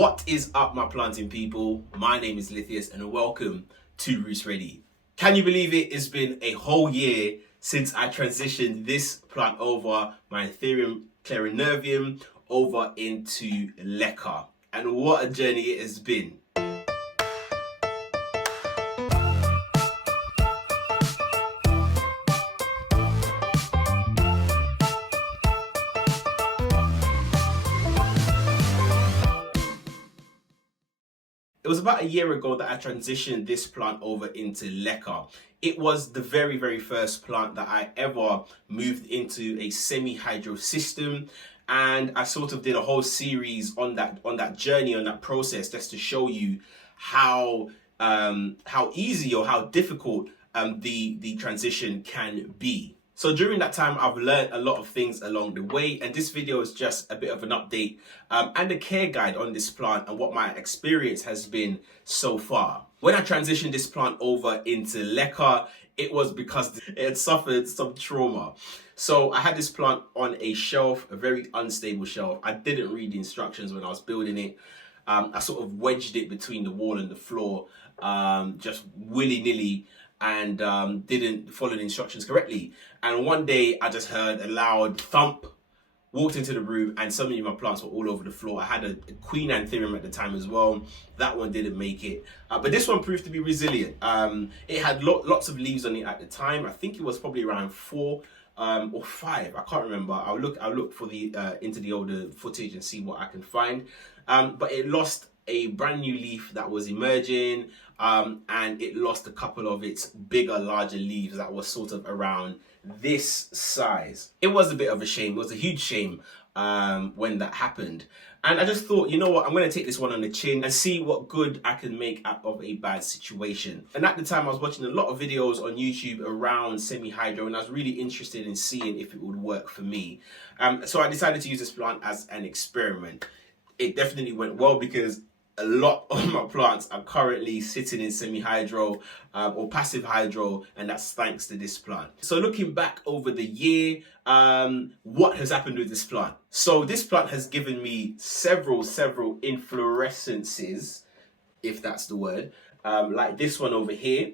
What is up, my planting people? My name is Lithius and welcome to Roots Ready. Can you believe it? It's been a whole year since I transitioned this plant over, my Anthurium Clarinervium, over into LECA. And what a journey it has been. It was about a year ago that I transitioned this plant over into LECA. It was the very first plant that I ever moved into a semi-hydro system, and I sort of did a whole series on that journey, on that process, just to show you how easy or how difficult the transition can be. So during that time, I've learned a lot of things along the way, and this video is just a bit of an update and a care guide on this plant and what my experience has been so far. When I transitioned this plant over into LECA, it was because it had suffered some trauma. So I had this plant on a shelf, a very unstable shelf. I didn't read the instructions when I was building it. I sort of wedged it between the wall and the floor, just willy-nilly, and didn't follow the instructions correctly. And one day I just heard a loud thump, walked into the room, and suddenly my plants were all over the floor. I had a Queen Anthurium at the time as well. That one didn't make it, but this one proved to be resilient. It had lots of leaves on it at the time. I think it was probably around 4 or 5. I can't remember. I'll look for the into the older footage and see what I can find. But it lost a brand new leaf that was emerging, and it lost a couple of its bigger, larger leaves that was sort of around this size. It was a bit of a shame. It was a huge shame when that happened. And I just thought, you know what, I'm going to take this one on the chin and see what good I can make out of a bad situation. And at the time, I was watching a lot of videos on YouTube around semi-hydro, and I was really interested in seeing if it would work for me. So I decided to use this plant as an experiment. It definitely went well because a lot of my plants are currently sitting in semi-hydro or passive hydro, and that's thanks to this plant. So looking back over the year, what has happened with this plant? So this plant has given me several inflorescences, if that's the word, like this one over here.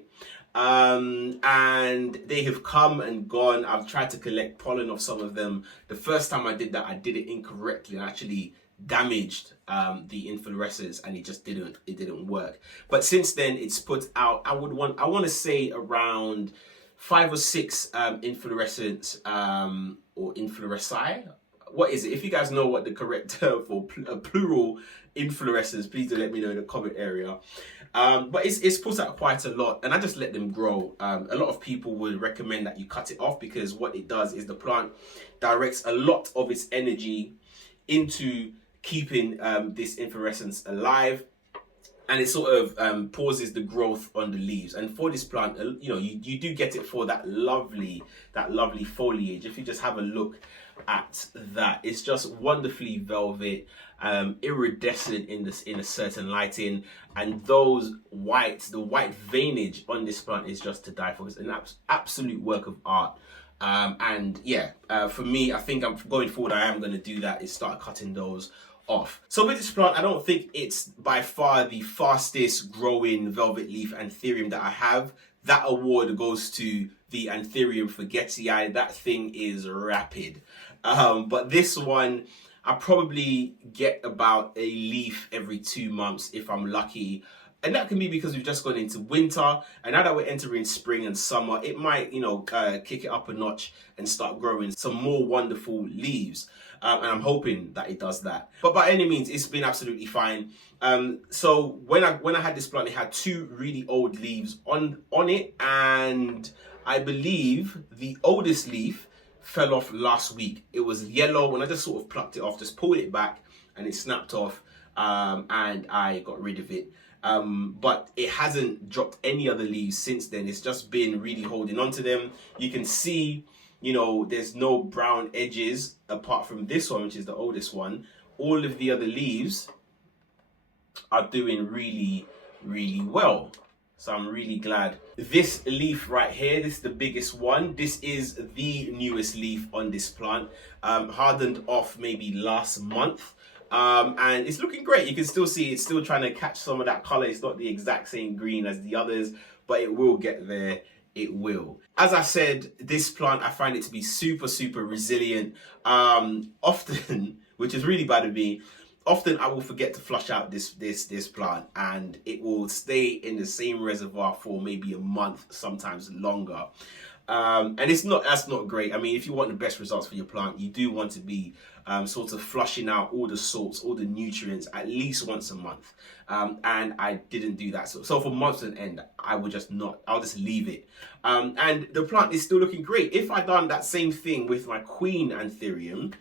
And they have come and gone. I've tried to collect pollen off some of them. The first time I did that, I did it incorrectly. I actually damaged the inflorescence, and it didn't work. But since then, it's put out, I want to say around 5 or 6 inflorescence or infloresci. What is it? If you guys know what the correct term for plural inflorescence, please do let me know in the comment area. But it's put out quite a lot, and I just let them grow. A lot of people would recommend that you cut it off, because what it does is the plant directs a lot of its energy into keeping this inflorescence alive, and it sort of pauses the growth on the leaves. And for this plant, you know, you do get it for that lovely foliage. If you just have a look at that, it's just wonderfully velvet, iridescent in a certain lighting, and the white veinage on this plant is just to die for. It's an absolute work of art. And yeah, for me, I think I'm going forward, I am going to do that, is start cutting those off. So with this plant, I don't think it's by far the fastest growing velvet leaf Anthurium that I have. That award goes to the Anthurium forgetii. That thing is rapid. But this one, I probably get about a leaf every 2 months if I'm lucky. And that can be because we've just gone into winter, and now that we're entering spring and summer, it might, you know, kick it up a notch and start growing some more wonderful leaves. And I'm hoping that it does that. But by any means, it's been absolutely fine. So when I had this plant, it had 2 really old leaves on it, and I believe the oldest leaf fell off last week. It was yellow, and I just sort of plucked it off, just pulled it back, and it snapped off, and I got rid of it. But it hasn't dropped any other leaves since then. It's just been really holding on to them. You can see, you know, there's no brown edges apart from this one, which is the oldest one. All of the other leaves are doing really well. So I'm really glad. This leaf right here, this is the biggest one. This is the newest leaf on this plant. Hardened off maybe last month. And it's looking great. You can still see it's still trying to catch some of that color. It's not the exact same green as the others, but it will get there. It will. As I said, this plant, I find it to be super, super resilient. Often, which is really bad of me, often I will forget to flush out this plant, and it will stay in the same reservoir for maybe a month, sometimes longer. And that's not great. I mean, if you want the best results for your plant, you do want to be sort of flushing out all the salts, all the nutrients at least once a month. And I didn't do that. So for months on end, I'll just leave it. And the plant is still looking great. If I'd done that same thing with my Queen Anthurium,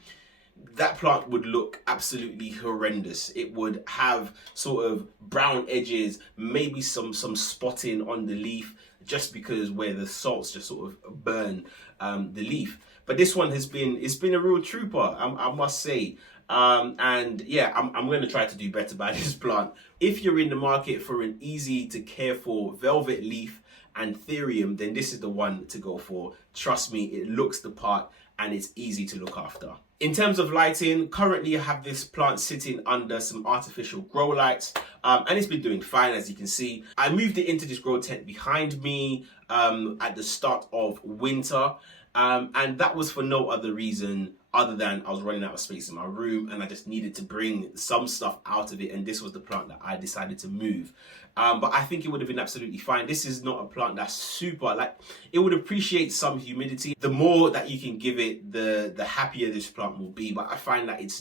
that plant would look absolutely horrendous. It would have sort of brown edges, maybe some spotting on the leaf, just because where the salts just sort of burn the leaf. But this one it's been a real trooper, I must say. And yeah, I'm going to try to do better by this plant. If you're in the market for an easy to care for velvet leaf Anthurium, then this is the one to go for. Trust me, it looks the part and it's easy to look after. In terms of lighting, currently I have this plant sitting under some artificial grow lights, and it's been doing fine, as you can see. I moved it into this grow tent behind me at the start of winter, and that was for no other reason other than I was running out of space in my room and I just needed to bring some stuff out of it, and this was the plant that I decided to move. But I think it would have been absolutely fine. This is not a plant that's super, like, it would appreciate some humidity. The more that you can give it, the happier this plant will be. But I find that it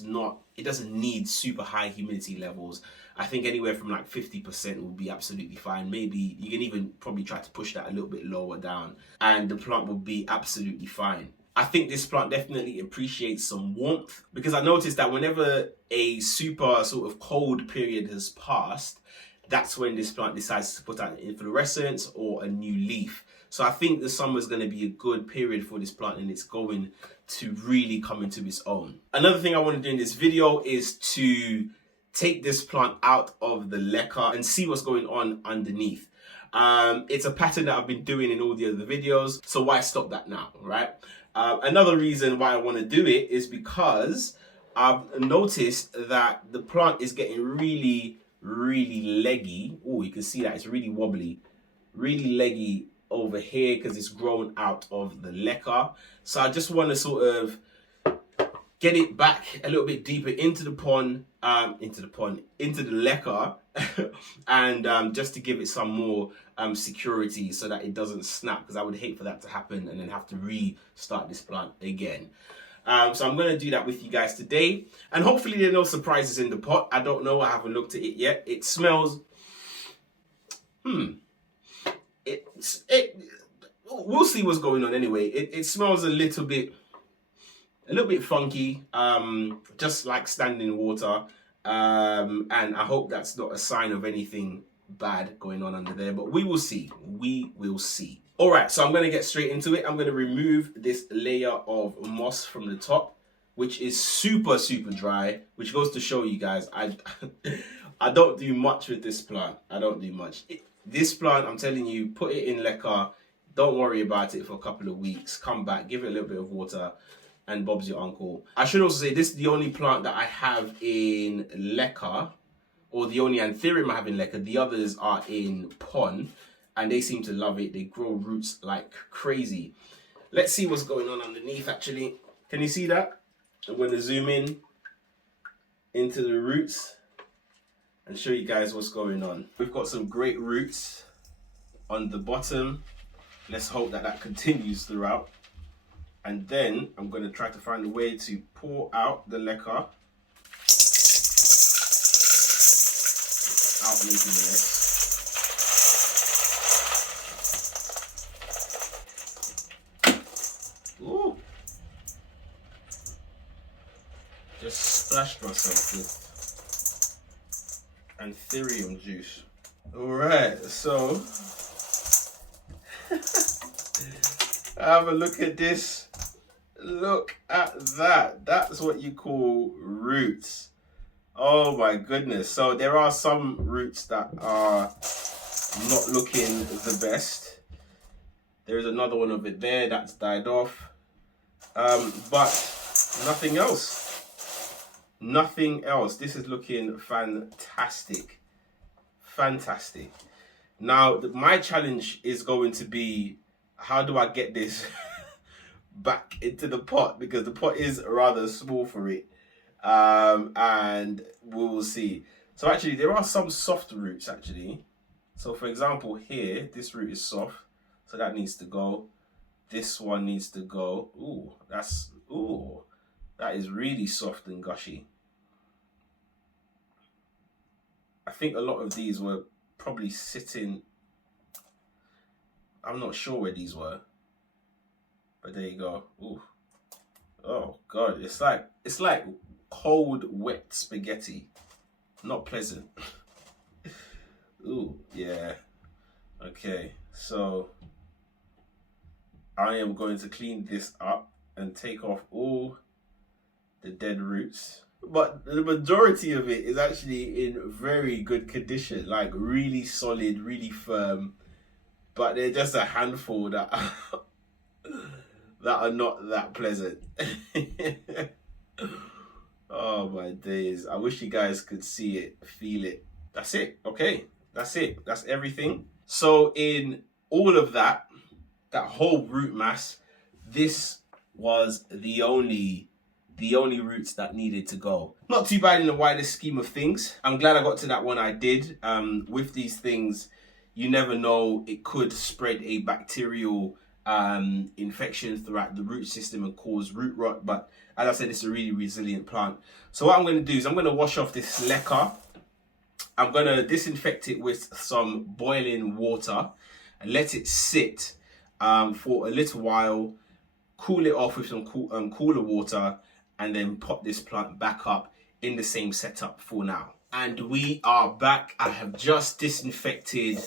doesn't need super high humidity levels. I think anywhere from like 50% will be absolutely fine. Maybe you can even probably try to push that a little bit lower down and the plant will be absolutely fine. I think this plant definitely appreciates some warmth, because I noticed that whenever a super sort of cold period has passed, that's when this plant decides to put out an inflorescence or a new leaf. So I think the summer is going to be a good period for this plant, and it's going to really come into its own. Another thing I want to do in this video is to take this plant out of the LECA and see what's going on underneath. It's a pattern that I've been doing in all the other videos, so why stop that now, right? Another reason why I want to do it is because I've noticed that the plant is getting really leggy. Oh, you can see that it's really wobbly, really leggy over here because it's grown out of the LECA. So I just want to sort of get it back a little bit deeper into the LECA, and just to give it some more security so that it doesn't snap, because I would hate for that to happen and then have to restart this plant again. So I'm going to do that with you guys today, and hopefully there are no surprises in the pot. I don't know, I haven't looked at it yet. It smells, we'll see what's going on anyway. It smells a little bit funky, just like standing water, and I hope that's not a sign of anything bad going on under there, but we will see. All right, so I'm going to get straight into it. I'm going to remove this layer of moss from the top, which is super dry, which goes to show you guys I don't do much with this plant. I don't do much. This plant, I'm telling you, put it in LECA, don't worry about it for a couple of weeks, come back, give it a little bit of water, and Bob's your uncle. I should also say this is the only plant that I have in LECA, or the only Anthurium I have in LECA. The others are in pon, and they seem to love it. They grow roots like crazy. Let's see what's going on underneath, actually. Can you see that? I'm going to zoom in into the roots and show you guys what's going on. We've got some great roots on the bottom. Let's hope that that continues throughout. And then I'm going to try to find a way to pour out the LECA out into the nest. Ooh. Just splashed myself with Anthurium juice. Alright, so have a look at this. Look at that. That's what you call roots. Oh my goodness. So there are some roots that are not looking the best. There's another one of it there that's died off. But nothing else. Nothing else. This is looking fantastic. Fantastic. Now, my challenge is going to be, how do I get this back into the pot? Because the pot is rather small for it. And we will see. So actually, there are some soft roots actually. So for example, here, this root is soft. So that needs to go. This one needs to go. Ooh, that is really soft and gushy. I think a lot of these were probably sitting, I'm not sure where these were, but there you go. Ooh. Oh God, it's like cold, wet spaghetti. Not pleasant. Ooh, yeah. Okay, so I am going to clean this up and take off all the dead roots. But the majority of it is actually in very good condition, like really solid, really firm. But they're just a handful that that are not that pleasant. Oh my days. I wish you guys could see it, feel it. That's it. Okay. That's it. That's everything. So in all of that whole root mass, this was the only roots that needed to go. Not too bad in the wider scheme of things. I'm glad I got to that one I did. With these things, you never know, it could spread a bacterial infection throughout the root system and cause root rot. But as I said, it's a really resilient plant. So what I'm going to do is I'm going to wash off this LECA. I'm going to disinfect it with some boiling water and let it sit for a little while, cool it off with some cooler water, and then pot this plant back up in the same setup for now. And we are back. I have just disinfected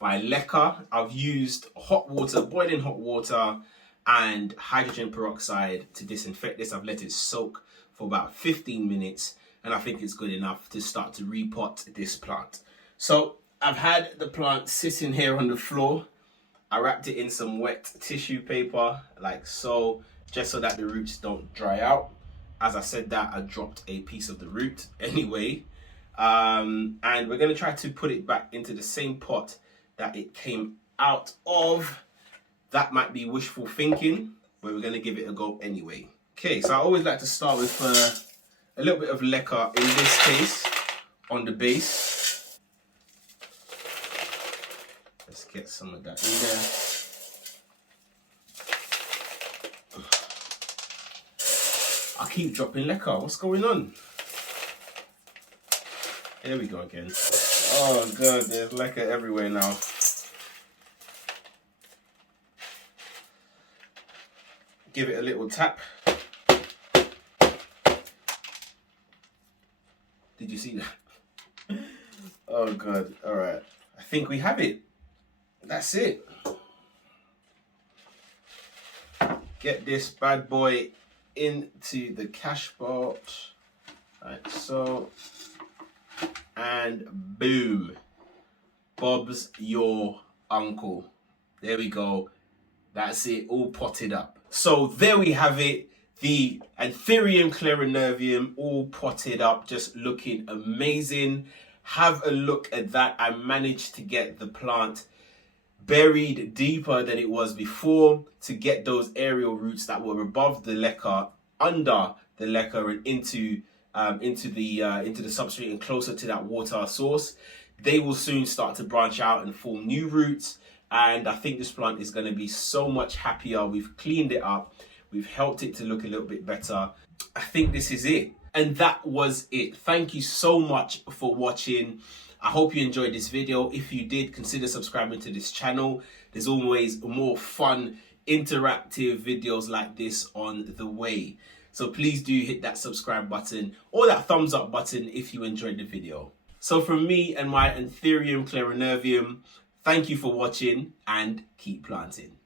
my LECA. I've used hot water, boiling hot water, and hydrogen peroxide to disinfect this. I've let it soak for about 15 minutes, and I think it's good enough to start to repot this plant. So I've had the plant sitting here on the floor. I wrapped it in some wet tissue paper, like so, just so that the roots don't dry out. As I said that, I dropped a piece of the root anyway. And we're going to try to put it back into the same pot that it came out of. That might be wishful thinking, but we're going to give it a go anyway. Okay, so I always like to start with a little bit of LECA, in this case, on the base. Let's get some of that in there. I keep dropping LECA. What's going on? Here we go again. Oh God, there's LECA everywhere now. Give it a little tap. Did you see that? Oh God, all right. I think we have it. That's it. Get this bad boy into the cash pot, like so, and boom, Bob's your uncle. There we go. That's it, all potted up. So there we have it, the Anthurium Clarinervium all potted up, just looking amazing. Have a look at that. I managed to get the plant buried deeper than it was before to get those aerial roots that were above the LECA, under the LECA, and into the substrate and closer to that water source. They will soon start to branch out and form new roots, and I think this plant is going to be so much happier. We've cleaned it up, we've helped it to look a little bit better. I think this is it, and that was it. Thank you so much for watching. I hope you enjoyed this video. If you did, consider subscribing to this channel. There's always more fun, interactive videos like this on the way. So please do hit that subscribe button or that thumbs up button if you enjoyed the video. So from me and my Anthurium Clarinervium, thank you for watching and keep planting.